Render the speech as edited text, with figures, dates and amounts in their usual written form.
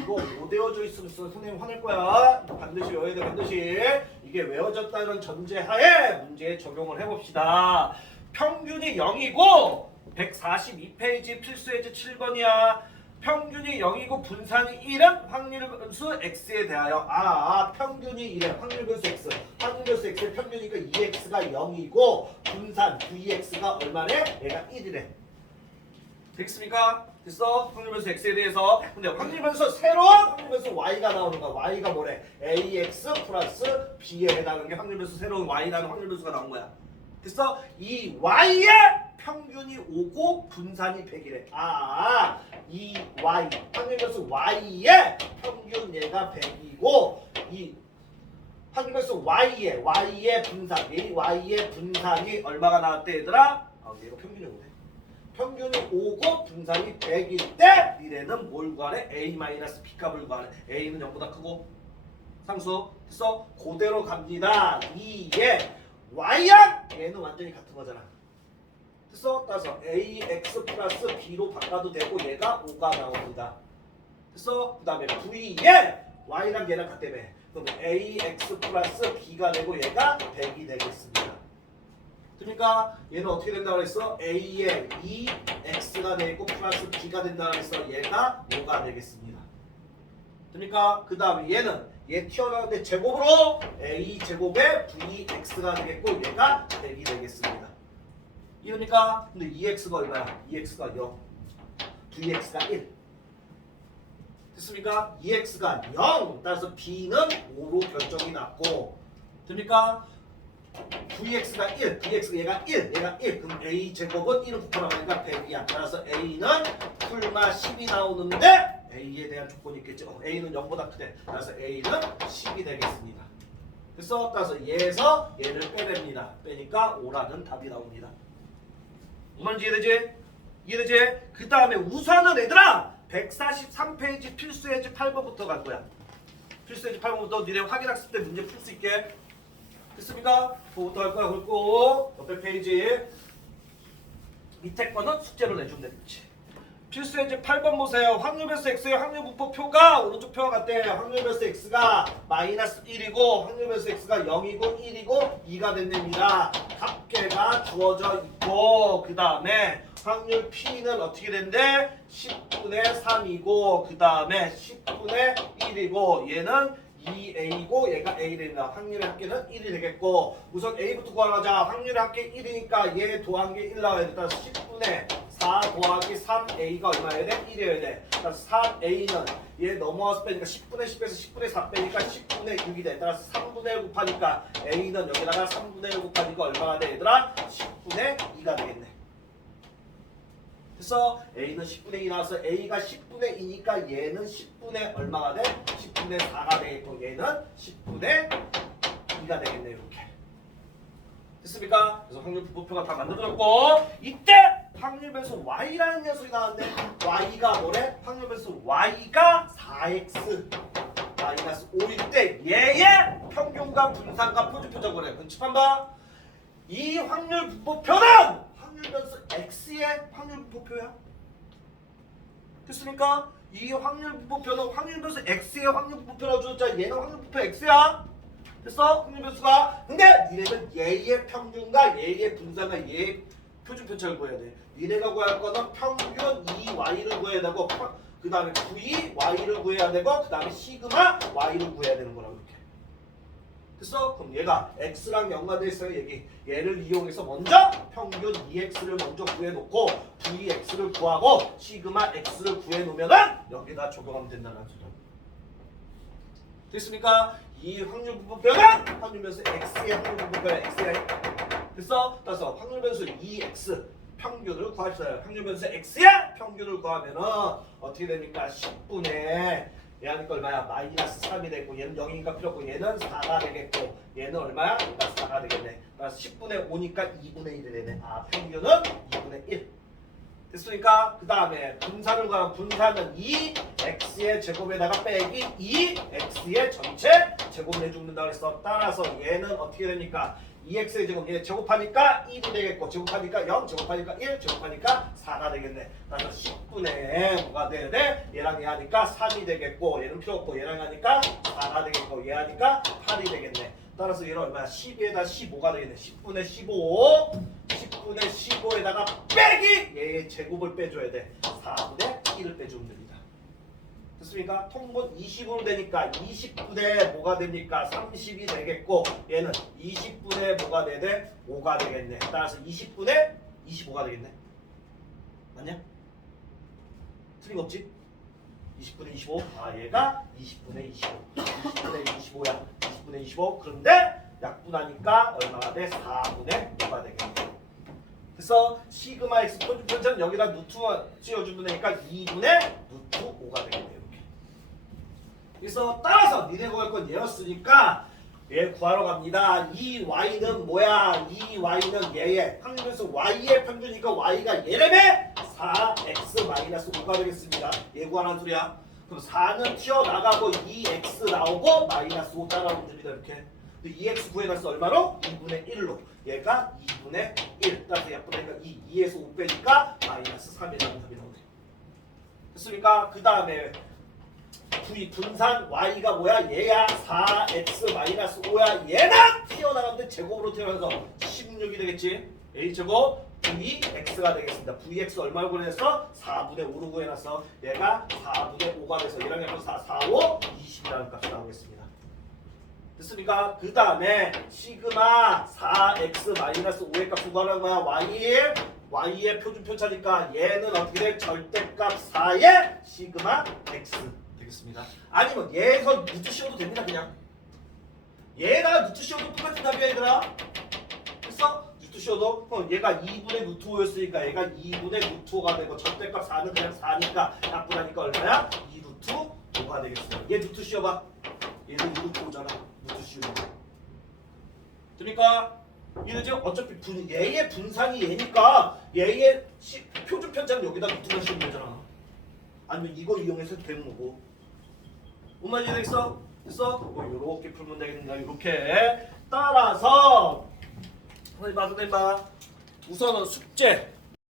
이거 못 외워져 있으면 선생님 화낼 거야. 반드시 외워야 돼. 반드시. 이게 외워졌다는 전제하에 문제에 적용을 해봅시다. 평균이 0이고 142페이지 필수예제 7번이야. 평균이 0이고 분산이 1은 확률변수 x에 대하여 평균이 1은 확률변수 x 확률변수 x의 평균이니까 2x가 0이고 분산 2x가 얼마래? 얘가 1이래. 되겠습니까? 됐어? 확률변수 x에 대해서. 근데 확률변수 새로운 확률변수 y가 나오는 거야. y가 뭐래? ax 플러스 b에 해당하는 게 확률변수 새로운 y라는 확률변수가 나온 거야. 됐어? 이 y의 평균이 5고 분산이 100이래. 이 y 확률변수 y의 평균 얘가 100이고 이 확률변수 y의 분산 y의 분산이 얼마가 나왔대 얘들아? 얘가 평균이 5네. 평균이 5고 분산이 100일 때 니네는 뭘 구하래? a-b 값을 구하래. a는 0보다 크고 상수. 됐어? 그대로 갑니다. 2의 y랑 얘는 완전히 같은 거잖아. 됐어? 따라서 ax 플러스 b로 바꿔도 되고 얘가 5가 나옵니다. 됐어? 그 다음에 v에 y랑 얘랑 같다며. 그럼 ax 플러스 b가 되고 얘가 100이 되겠습니다. 그러니까 얘는 어떻게 된다고 그랬어? a에 2x가 되고 플러스 b가 된다고 그랬어. 얘가 5가 되겠습니다. 그러니까 그 다음에 얘 튀어나오는데 제곱으로 a 제곱에 vx가 되겠고 얘가 100이 되겠습니다. 이러니까 근데 2x가 얼마야? 2x가 0 2x가 1 됐습니까? 2x가 0 따라서 b는 5로 결정이 났고 됩니까? vx가 1 vx가 얘가 1 그럼 a 제곱은 1을 곱하라고 하니까 100이야. 따라서 a는 풀마 10이 나오는데 a에 대한 조건이 있겠죠. a는 0보다 크대. 따라서 a는 10이 되겠습니다. 그래서 따라서 얘에서 얘를 빼냅니다. 빼니까 5라는 답이 나옵니다. 뭔지 이해되지? 이해되지? 그 다음에 우선은 얘들아 143페이지 필수예제 8번부터 갈 거야. 필수예제 8번부터 니네 확인학습 때 문제 풀 수 있게 됐습니까? 그거부터 할 거야. 그리고 옆에 페이지 밑에 거는 숙제로 내주면 되겠지. 필수예제 8번 보세요. 확률변수 x의 확률분포 표가 오른쪽 표와 같대. 확률변수 x가 마이너스 1이고 확률변수 x가 0이고 1이고 2가 된답니다. 합계가 주어져 있고 그 다음에 확률 p는 어떻게 된대? 10분의 3이고 그 다음에 10분의 1이고 얘는 2a고 얘가 a 된다. 확률의 합계는 1이 되겠고 우선 a부터 구하자. 확률의 합계 1이니까 얘 더한 게 1 나와야 돼. 따라서 10분의 4 더하기 3a가 얼마여야 돼? 1이어야 돼. 따라서 3a는 얘 넘어와서 빼니까 10분의 10에서 10분의 4 빼니까 10분의 6이 돼. 따라서 3분의 1 곱하니까 a는 여기다가 3분의 1 곱하니까 얼마가 돼 얘들아? 10분의 2가 되겠네. 그래서 a는 10분의 2 나와서 a가 10분의 2니까 얘는 10분의 얼마가 돼? 10분의 4가 되겠고 얘는 10분의 2가 되겠네. 이렇게 됐습니까? 그래서 확률 분포표가 다 만들어졌고 이때 확률변수 y라는 녀석이 나왔는데 y가 뭐래? 확률변수 y가 4x 마이너스 5일 때 얘의 평균과 분산과 표준표 적으래. 그럼 봐. 이 확률 분포표는 확률변수 x의 확률분포표야. 됐습니까? 이 확률분포표는 확률변수 x의 확률분포표라고 줬잖아. 얘는 확률분포 x야. 됐어? 확률변수가. 근데 니네는 얘의 평균과 얘의 분산과 얘의 표준표차를 구해야 돼. 니네가 구할 거는 평균 2y를 구해야 되고 그 다음에 vy를 구해야 되고 그 다음에 시그마 y를 구해야 되는 거라고 이렇게. 됐어? 그럼 얘가 x랑 연관돼 있어요. 얘를 이용해서 먼저 평균 2x를 먼저 구해놓고 vx를 구하고 시그마 x를 구해놓으면은 여기다 적용하면 된다는 소리야. 됐습니까? 이 확률분포표는 확률변수 x의 확률분포표야. x의 됐어? 따라서 확률변수 2x 평균을 구하셨어요. 확률변수 x의 평균을 구하면은 어떻게 되니까 10분의 얘하니까 얼마야? 마이너스 3이 되고 얘는 0이니까 필요 없고 얘는 4가 되겠고 얘는 얼마야? 그러니까 4가 되겠네. 그래서 10분의 5니까 2분의 1이 되네. 평균은 2분의 1. 됐으니까 그 다음에 분산을 구하면 분산은 2x의 제곱에다가 빼기 2x의 전체 제곱을 해주는다 그랬어. 따라서 얘는 어떻게 되니까 2x의 제곱 얘 제곱하니까 1이 되겠고 제곱하니까 0 제곱하니까 1 제곱하니까 4가 되겠네. 따라서 10분의 뭐가 돼야 돼? 얘랑 얘 하니까 3이 되겠고 얘는 필요 없고 얘랑 하니까 4가 되겠고 얘 하니까 8이 되겠네. 따라서 얘는 얼마야? 12에다 15가 되겠네. 10분의 15 10분의 15에다가 빼기 얘의 제곱을 빼줘야 돼. 4분의 1을 빼주면 됩니다. 됐습니까? 통분 20으로 되니까 20분의 뭐가 됩니까? 30이 되겠고 얘는 20분의 뭐가 돼야 돼? 5가 되겠네. 따라서 20분의 25가 되겠네. 맞냐? 틀린 거 없지? 20분의 25. 아 얘가 20분의 25. 20분의 25야. 20분의 25. 그런데 약분하니까 얼마가 돼? 4분의 5가 되겠네. 그래서 시그마 x 표준편차는 여기다 루트 씌워주면 되니까 2분의 루트 5가 되겠네요. 이렇게. 그래서 따라서 니네 구할 건 얘였으니까 얘 구하러 갑니다. 이 y는 뭐야? 이 y는 얘의 평균에서 y의 평균이니까 y가 얘라며 4x-5가 되겠습니다. 얘 구하라는 소리야. 그럼 4는 튀어나가고 2x 나오고 마이너스 5 따라오면 됩니다. 이렇게. 2x 구해놨어 얼마로? 2분의 1로. 얘가 2분의 1. 따라서 약분하니까 2에서 5 빼니까 마이너스 3이라는 답이 나오네. 됐습니까? 그 다음에 분산 y가 뭐야? 얘야 4x 마이너스 5야. 얘는 튀어나갔는데 제곱으로 튀어나가서 16이 되겠지. a제곱 vx가 되겠습니다. vx 얼마를 구해냈어? 4분의 5로 구해놨어. 얘가 4분의 5가 돼서 얘랑 약분 4, 4, 5, 20이라는 값이 나오겠습니다. 됐습니까? 그 다음에 시그마 4x 마이너스 5의 값 구하는 거야. y의 표준 편차니까 얘는 어떻게 돼? 절대값 4의 시그마 x 되겠습니다. 아니면 얘에서 루트 씌워도 됩니다. 그냥 얘가 루트 씌워도 똑같은 답이야 얘들아. 됐어? 루트 씌워도 얘가 2분의 루트 5였으니까 얘가 2분의 루트 5가 되고 절대값 4는 그냥 4니까 약분하니까 얼마야? 2 루트 5가 되겠습니다. 얘 루트 씌워봐. 얘는 2 루트 5잖아. 루트 씌우면 됩니까? 얘는 지금 어차피 얘의 분산이 얘니까 얘의 표준 편차는 여기다 루트만 씌우면 되잖아. 아니면 이거 이용해서 되는 거고. 뭔 말인지 되겠어? 됐어? 이렇게 풀면 되겠습니다. 이렇게 따라서 선생님 봐. 우선은 숙제